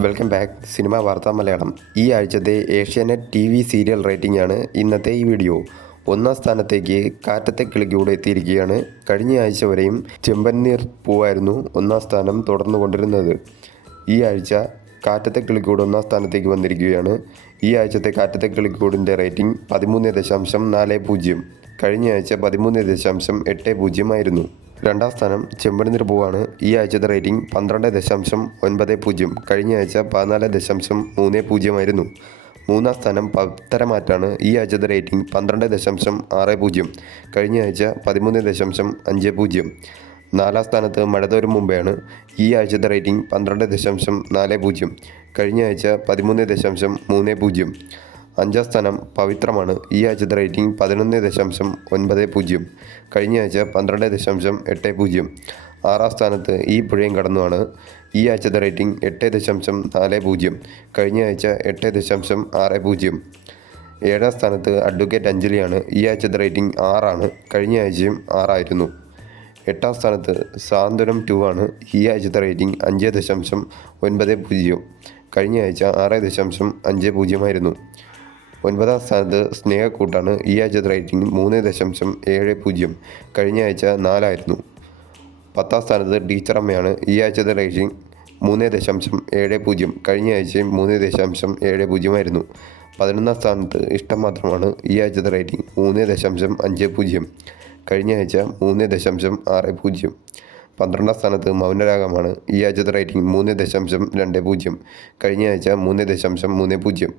Welcome back cinema വാർത്താ മലയാളം. ഈ ആഴ്ചത്തെ ഏഷ്യാനെറ്റ് TV സീരിയൽ റേറ്റിംഗ് ആണ് ഇന്നത്തെ ഈ വീഡിയോ. ഒന്നാം സ്ഥാനത്തേക്ക് കാറ്റത്തെ കിളിക്കൂടെ എത്തിയിരിക്കുകയാണ്. കഴിഞ്ഞ ആഴ്ച വരെയും ചെമ്പന്നീർ പൂവായിരുന്നു ഒന്നാം സ്ഥാനം തുടർന്നു കൊണ്ടിരുന്നത്. ഈ ആഴ്ച കാറ്റത്തെ കിളിക്കൂട് ഒന്നാം സ്ഥാനത്തേക്ക് വന്നിരിക്കുകയാണ്. ഈ ആഴ്ചത്തെ കാറ്റത്തെ കിളിക്കൂടിൻ്റെ റേറ്റിംഗ് 13.40. കഴിഞ്ഞ ആഴ്ച 13.80 ആയിരുന്നു. രണ്ടാം സ്ഥാനം ചെമ്പനീർ പൂവാണ്. ഈ ആഴ്ചത്തെ റേറ്റിംഗ് 12.90. കഴിഞ്ഞ ആഴ്ച 14.30 ആയിരുന്നു. മൂന്നാം സ്ഥാനം പത്തരമാറ്റാണ്. ഈ ആഴ്ചത്തെ റേറ്റിംഗ് 12.60. കഴിഞ്ഞ ആഴ്ച 13.50. നാലാം സ്ഥാനത്ത് മഴതോരും മുമ്പെയാണ്. ഈ ആഴ്ചത്തെ റേറ്റിംഗ് 12.40. കഴിഞ്ഞ ആഴ്ച 13.30. അഞ്ചാം സ്ഥാനം പവിത്രമാണ്. ഈ ആഴ്ചത്തെ റേറ്റിംഗ് 11.90. കഴിഞ്ഞ ആഴ്ച 12.80. ആറാം സ്ഥാനത്ത് ഈ പുഴയും കടന്നുമാണ്. ഈ ആഴ്ചത്തെ റേറ്റിംഗ് 8.40. കഴിഞ്ഞ ആഴ്ച 8.60. ഏഴാം സ്ഥാനത്ത് അഡ്വക്കേറ്റ് അഞ്ജലിയാണ്. ഈ ആഴ്ചത്തെ റേറ്റിംഗ് 6 കഴിഞ്ഞ ആഴ്ചയും 6 ആയിരുന്നു. എട്ടാം സ്ഥാനത്ത് സാന്ത്വനം 2 ആണ്. ഈ ആഴ്ചത്തെ റേറ്റിംഗ് 5.90. കഴിഞ്ഞ ആഴ്ച 6.50 ആയിരുന്നു. ഒൻപതാം സ്ഥാനത്ത് സ്നേഹക്കൂട്ടാണ്. ഈ ആഴ്ചത്തെ റേറ്റിംഗ് 3.70. കഴിഞ്ഞ ആഴ്ച 4 ആയിരുന്നു. പത്താം സ്ഥാനത്ത് ടീച്ചറമ്മയാണ്. ഈ ആഴ്ചത്തെ റേറ്റിംഗ് 3.70. കഴിഞ്ഞ ആഴ്ചയും 3.70 ആയിരുന്നു. 11ാം സ്ഥാനത്ത് ഇഷ്ടം മാത്രമാണ്. ഈ ആഴ്ചത്തെ റേറ്റിംഗ് 3.50. കഴിഞ്ഞ ആഴ്ച 3.60. 12ാം സ്ഥാനത്ത് മൗനരാഗമാണ്. ഈ ആഴ്ചത്തെ റേറ്റിംഗ് 3.20. കഴിഞ്ഞ ആഴ്ച 3.30.